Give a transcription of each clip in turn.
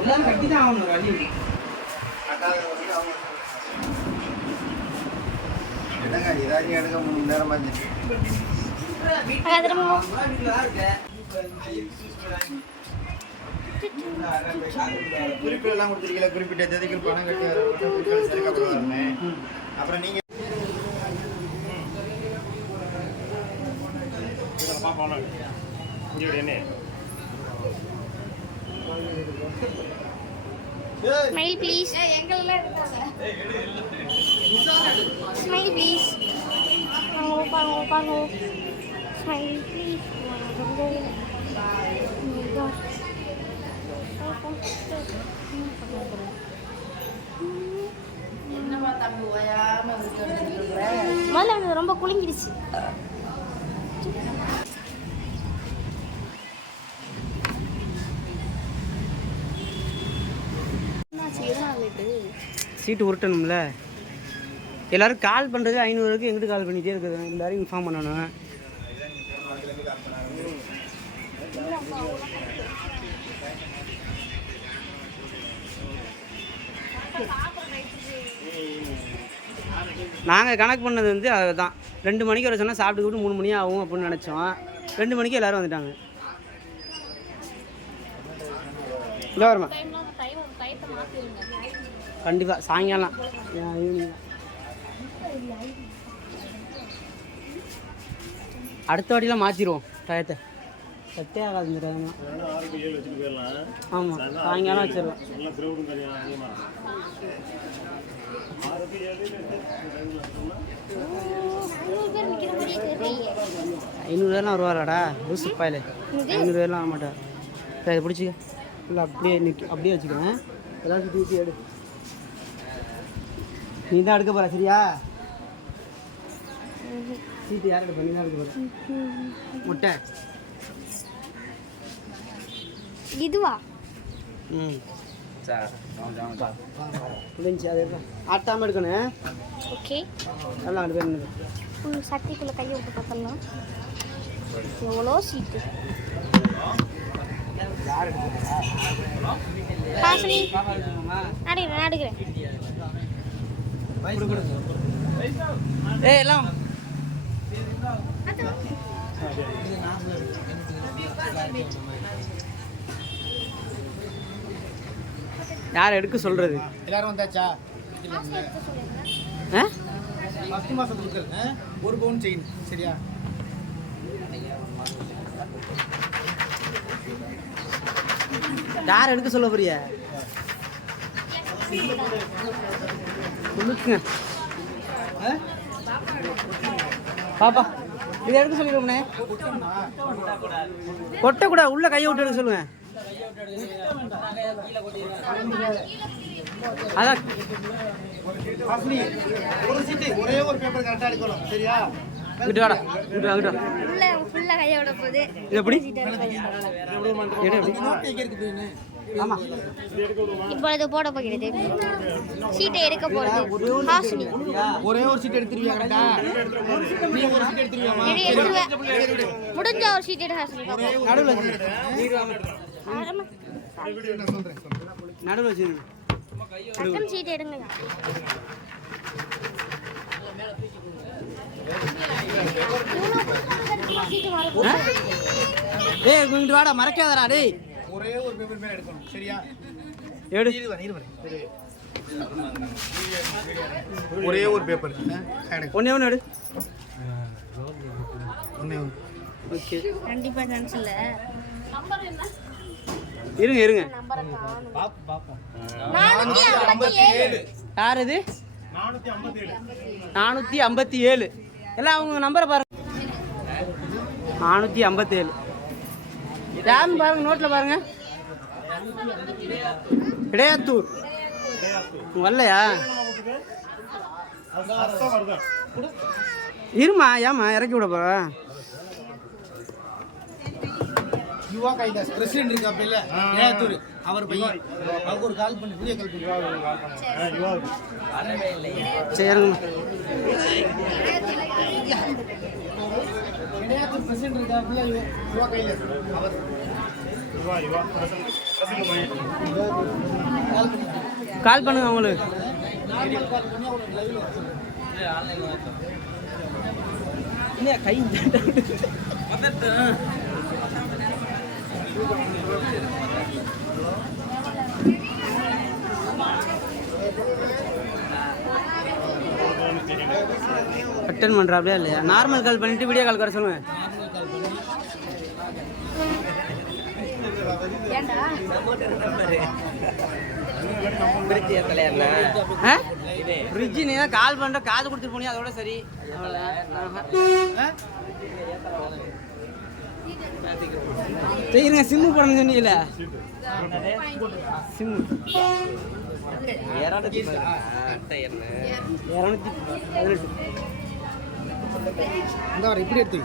எல்லாம் கட்டி தான் ஆகணும் வழி என்னங்க இதாச்சும் எடுக்க மூணு நேரம் ஆச்சு குறிப்பெல்லாம் கொடுத்துருக்கீங்களா குறிப்பிட்ட தேதிக்கு பணம் கட்டி வர குறிப்பிட்ட சேர்க்கப்பட்டு வரணும் அப்புறம் நீங்க smile please smile please bongo bongo bongo smile please முதல்ல ரொம்ப குலுங்கிடுச்சு. சீட்டு உருட்டணும்ல. எல்லாரும் கால் பண்ணுறது ஐநூறுக்கு எங்கிட்ட கால் பண்ணிகிட்டே இருக்குது எல்லாரும் இன்ஃபார்ம் பண்ணணும். நாங்கள் கணக்கு பண்ணது வந்து அதுதான். ரெண்டு மணிக்கு வர சொன்னால் சாப்பிட்டு கூப்பிட்டு மூணு மணி ஆகும் அப்படின்னு நினச்சோம். ரெண்டு மணிக்கு எல்லோரும் வந்துட்டாங்க. இல்லை வருமா? கண்டிப்பாக சாயங்காலம். அடுத்த வாட்டிலாம் மாற்றிடுவோம் டயத்தை. செட்டே ஆகாது இந்த ஆமாம் சாயங்காலம் வச்சிடுவோம் ஐநூறு பேர்லாம் வருவாராடா லூசு பாயில். ஐநூறு பேர்லாம் வர மாட்டார் சரி இதை பிடிச்சிக்க. இல்லை அப்படியே நிற்க அப்படியே எல்லாம் சுற்றி ஊற்றி எடு. நீ தான் எடுக்க போகிற சரியா? சீட்டு யார் எடுப்பா? நீ தான் எடுக்க போகிற முட்டை. இதுவா? ம். முடிஞ்சு அது ஆட்டாமல் எடுக்கணும். ஓகே. நல்லா ரெண்டு பேர் சட்டிக்குள்ளே கையை விட்டு பார்த்துடலாம் எவ்வளோ சீட்டு நடுகிறேன் நடுகிறேன் ஏய் எல்லாம். யார் எடுக்க சொல்றது? எல்லாரும் வந்தாச்சா? ஆ? பத்து மாசம் கொடுக்கல் ஒரு பவுன் செயின் சரியா? யார் எடுக்க சொல்ல போறிய? பாப்பா இதை எடுக்க சொல்லிடுவோம்ண்ணே. கொட்டக்கூடாது உள்ள கையை விட்டு எடுக்க சொல்லுங்க. அதான். ஒரு சீட்டு ஒரே ஒரு பேப்பர் கரெக்டா எடுக்கணும் சரியா? வாடா வா உள்ள கையை விட போகுது. இது எப்படி? எப்படி? ஆமாம் இப்பொழுது போட போகிறது. சீட்டை எடுக்க ஹாசினி. ஒரே ஒரு சீட் எடுத்துருவியா கரெக்டா நீ ஒரு சீட் எடுத்துருவியாமா எடு எடுத்துருவேன். முடிஞ்ச ஒரு சீட் எடு. நடுவில். நடுவில் வச்சு சட்டம் சீட் எடுங்க. ஏய் இங்கிட்டு வாடா மறக்காதடா டேய். ஒரே ஒரு பேப்பர் மேல எடுக்கணும் சரியா? எடு. இது வர, இது வர. ஒரே ஒரு பேப்பர் ஒன்றே ஒன்று எடு. ஒன்னே ஒன்று ஓகே. கண்டிப்பா இல்ல இருங்க இருங்க. யார் இது நானூற்றி ஐம்பத்தி ஏழு. எல்லாம் அவங்க நம்பரை பாருங்க. நானூற்றி ஐம்பத்தி ஏழு. டேம் பாருங்க நோட்டில் பாருங்க. இடையாத்தூர். வரலையா? இருமா ஏமா இறக்கி விட போற? யுவா கைதாஸ் பிரசிடென்ட் இருக்கு அப்ப இல்ல ஏத்தூர் அவர் பையன். அவருக்கு ஒரு கால் பண்ணி வீடியோ கால் பண்ணி. சரி. இறங்குமா கிடையாது பிரசிடென்ட் இருக்காப்புல யுவா கையில் அவர் கால் பண்ணுங்க அவங்களுக்கு. நார்மல் கால் பண்ணி அவர் லைவ்ல இல்லை கை அட்டன் பண்ணுறாப்லையா இல்லையா? நார்மல் கால் பண்ணிட்டு வீடியோ கால் வர சொல்லுங்க. ஃப்ரிட்ஜு நீ தான் கால் பண்ணுற காது கொடுத்துட்டு போனியா? அதோட சரி. சரிங்க சிம்மு போடணும்னு சொன்னீங்கல்ல? சிம்மு. இரநூத்தி பதினெட்டு. இந்த அவர் இப்படி எடுத்து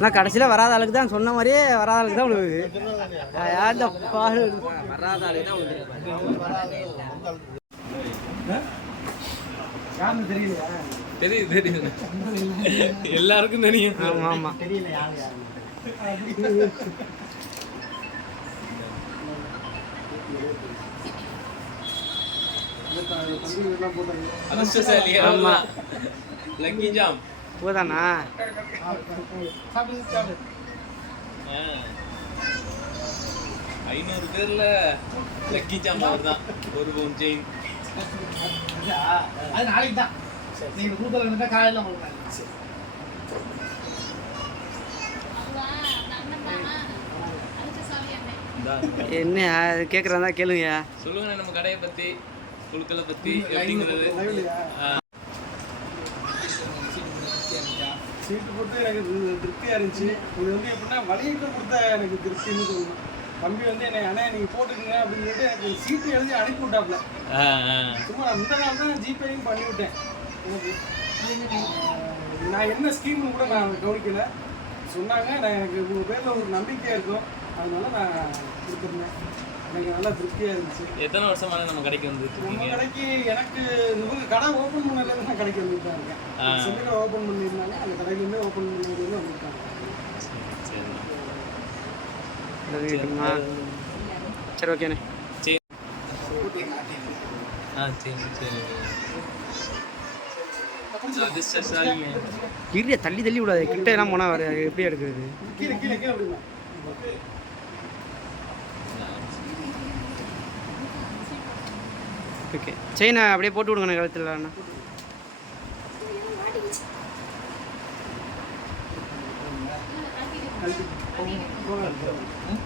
நான் கடைசியில் வராத ஆளுக்கு தான் சொன்ன மாதிரியே வராத ஆளுக்கு தான் விழுவுது அந்த பால் வராத ஆளுக்கு தான் தெரியலையா? தெரியுது தெரியுது. எல்லாருக்கும் தெரியும். ஆமாம் ஆமாம் தெரியல யாரு யாரு அதிர்ஷ்டசாலி ஆமா. லக்கி ஜாம். போதானா. ஐநூறு பேர்ல லக்கி அவர் தான் ஒரு பவுன் செயின் அது நாளைக்கு தான். நீங்க கூட்டல இருந்தா காலையில உங்களுக்கு என்ன அது கேளுங்க. சொல்லுங்க நம்ம கடையை பத்தி குழுக்களை பத்தி எப்படிங்கிறது. சீட்டு போட்டு எனக்கு திருப்தியாக இருந்துச்சு. இது வந்து எப்படின்னா வழியிட்டு கொடுத்த எனக்கு திருப்தின்னு சொல்லணும் தம்பி வந்து என்னை அண்ணா நீங்கள் போட்டுக்குங்க அப்படின்னு சொல்லிட்டு எனக்கு சீட்டு எழுதி அனுப்பி ஆ. சும்மா நான் இந்த நாள் தான் ஜிபேயும் பண்ணி விட்டேன். எனக்கு நான் என்ன ஸ்கீம்னு கூட நான் கவனிக்கல. சொன்னாங்க நான் எனக்கு உங்கள் பேரில் ஒரு நம்பிக்கையாக இருக்கும். அதனால நான் கொடுத்துருந்தேன். எனக்கு நல்லா திருப்தியாக இருந்துச்சு. எத்தனை வருஷமா நம்ம கடைக்கு வந்துட்டு நம்ம இருக்கீங்க? கடைக்கு எனக்கு இவங்க கடை ஓப்பன் பண்ணதுலேருந்து நான் கடைக்கு வந்துட்டு இருக்கேன். ஆ. சென்னையில் ஓப்பன் பண்ணியிருந்தாங்க அந்த கடையிலேருந்து ஓப்பன் பண்ணதுலேருந்து வந்துட்டாங்க சரி, ஓகேண்ணே சரி ஆ சரி சரி. இரு தள்ளி தள்ளி விடாது. கிட்ட எல்லாம் போனால் வர எப்படி எடுக்கிறது? ஓகே செயினை அப்படியே போட்டு விடுங்கண்ணே கழுத்தில் அண்ணா.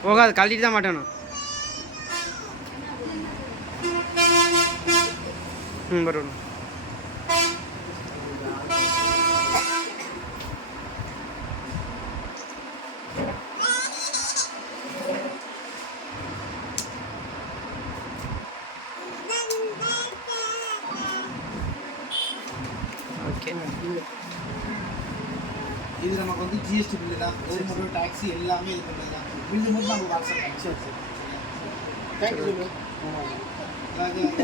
போகாது கழட்டிட்டு தான் மாட்டேணும் ம் பரவாயில்ல ஓகே இது நமக்கு வந்து ஜிஎஸ்டி பில்லு தான். ஒரு மட்டும் டாக்ஸி எல்லாமே இது பண்ணது தான். பில்லு மட்டும் நம்ம வாட்ஸ்அப் சரி சரி தேங்க்யூ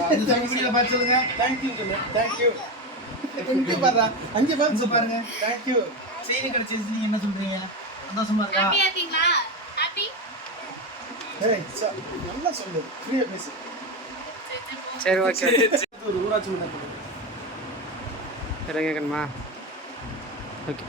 அந்த தமிழ் வீடியோ பார்த்து சொல்லுங்க. தேங்க்யூ சொல்லு தேங்க்யூ இங்கே பாருடா. அங்கே பார்த்து பாருங்க. தேங்க்யூ செய்தி கிடைச்சிருச்சு நீங்க என்ன சொல்றீங்க? சந்தோஷமா இருக்கா? ஹாப்பியா இருக்கீங்களா ஹாப்பி ஏய் ச- நல்லா சொல்லு. ஃப்ரீயா பேசு. சரி ஓகே ஒரு ஊராட்சி மன்ற இறங்கிக்கணுமா ஓகே.